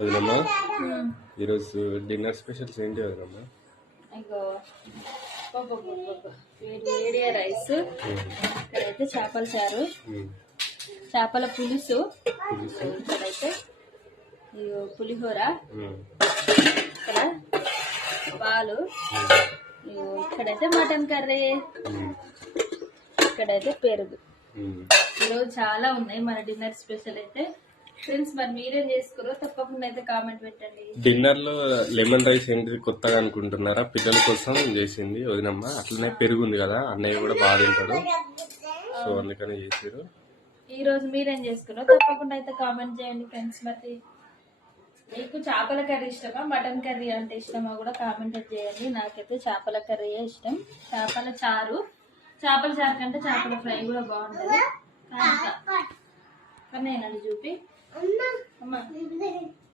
వదినమ్మా ఈరోజు dinner specials ఏంటి వదినమ్మా? ఇంకో వేడి రైస్, ఇక్కడైతే చేపల చారు, చేపల పులుసు, ఇక్కడైతే పులిహోర, ఇక్కడ పాలు, ఇక్కడైతే మటన్ కర్రీ, ఇక్కడైతే పెరుగు. ఈరోజు చాలా ఉన్నాయి మన డిన్నర్ స్పెషల్ అయితే. ఫ్రెండ్స్ మరి మీరేం చేసుకురో తప్పకుండా అయితే కామెంట్ పెట్టండి. డిన్నర్ లో లెమన్ రైస్ ఏంటిది కొత్తగా అనుకుంటున్నారా? పిల్లల కోసం చేసింది వదినమ్మ. అట్లనే పెరుగు ఉంది కదా, అన్నయ్య కూడా బాగా తింటాడు, సో అందుకని చేసారు. ఈ రోజు మీరేం చేసుకురో తప్పకుండా అయితే కామెంట్ చేయండి ఫ్రెండ్స్. మరి మీకు చేపల కర్రీ ఇష్టమా, మటన్ కర్రీ అంటే ఇష్టమా కూడా కామెంట్ చేయండి. నాకైతే చేపల కర్రీయే ఇష్టం. చేపల చారు, చేపల చారు కంటే చేపల ఫ్రై కూడా బాగుంటుంది. కానీ చూపి అమ్మా